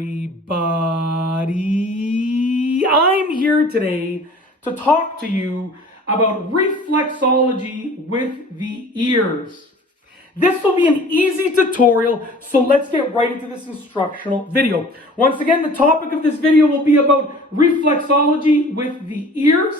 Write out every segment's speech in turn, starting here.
everybody. I'm here today to talk to you about reflexology with the ears. This will be an easy tutorial, so let's get right into this instructional video. Once again, the topic of this video will be about reflexology with the ears,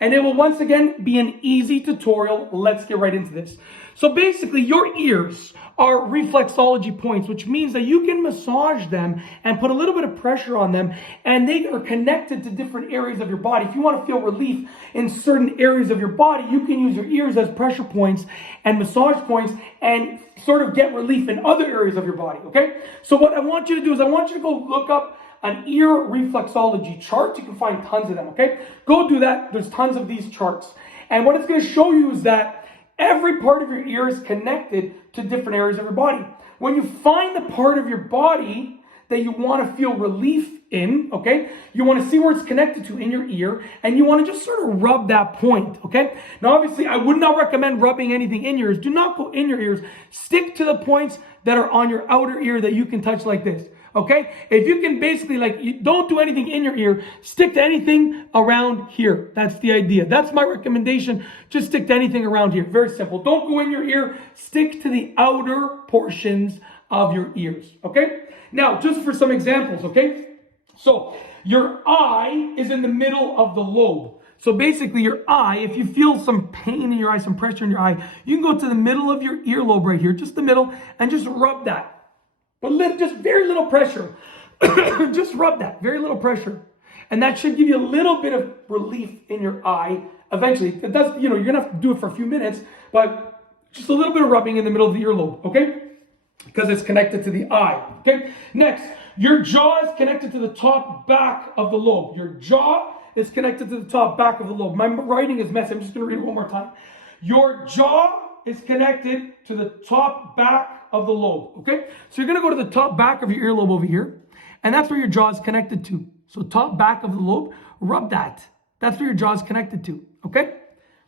and it will once again be an easy tutorial. Let's get right into this. So basically, your ears are reflexology points, which means that you can massage them and put a little bit of pressure on them, and they are connected to different areas of your body. If you want to feel relief in certain areas of your body, you can use your ears as pressure points and massage points and sort of get relief in other areas of your body, okay? So what I want you to do is I want you to go look up an ear reflexology chart. You can find tons of them, okay? Go do that. There's tons of these charts. And what it's going to show you is that every part of your ear is connected to different areas of your body. When you find the part of your body that you want to feel relief in, okay, you want to see where it's connected to in your ear, and you want to just sort of rub that point, okay? Now, obviously, I would not recommend rubbing anything in your ears. Do not go in your ears. Stick to the points that are on your outer ear that you can touch like this. Okay, if you can basically you don't do anything in your ear, stick to anything around here. That's the idea. That's my recommendation. Just stick to anything around here. Very simple. Don't go in your ear. Stick to the outer portions of your ears. Okay. Now, just for some examples. Okay. So your eye is in the middle of the lobe. So basically your eye, if you feel some pain in your eye, some pressure in your eye, you can go to the middle of your earlobe right here, just the middle, and just rub that. But just very little pressure. Just rub that, very little pressure. And that should give you a little bit of relief in your eye. Eventually, it does, you're gonna have to do it for a few minutes, but just a little bit of rubbing in the middle of the earlobe, okay? Because it's connected to the eye, okay? Next, your jaw is connected to the top back of the lobe. Your jaw is connected to the top back of the lobe. My writing is messy. I'm just gonna read it one more time. Your jaw is connected to the top back of the lobe, okay? So you're gonna go to the top back of your earlobe over here, and that's where your jaw is connected to. So top back of the lobe, rub that. That's where your jaw is connected to, okay?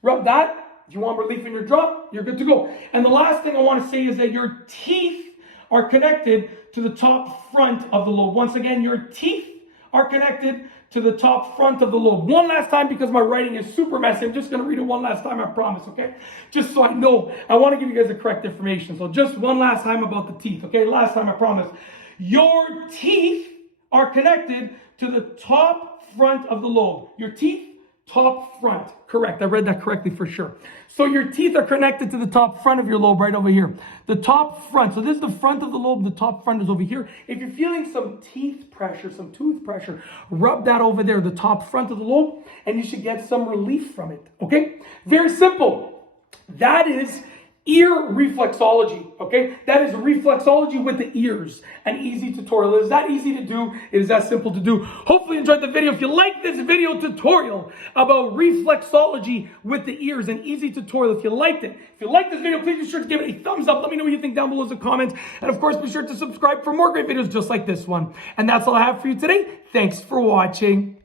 Rub that. If you want relief in your jaw, you're good to go. And the last thing I wanna say is that your teeth are connected to the top front of the lobe. Once again, your teeth are connected to the top front of the lobe. One last time, because my writing is super messy. I'm just going to read it one last time, I promise, okay? Just so I know. I want to give you guys the correct information. So just one last time about the teeth, okay? Last time, I promise. Your teeth are connected to the top front of the lobe. Your teeth, top front. Correct. I read that correctly for sure. So your teeth are connected to the top front of your lobe right over here. The top front. So this is the front of the lobe. The top front is over here. If you're feeling some teeth pressure, some tooth pressure, rub that over there, the top front of the lobe, and you should get some relief from it. Okay? Very simple. That is ear reflexology, okay? That is reflexology with the ears. An easy tutorial. It is that easy to do. It is that simple to do. Hopefully you enjoyed the video. If you like this video tutorial about reflexology with the ears, an easy tutorial, if you liked it, if you liked this video, please be sure to give it a thumbs up. Let me know what you think down below in the comments. And of course, be sure to subscribe for more great videos just like this one. And that's all I have for you today. Thanks for watching.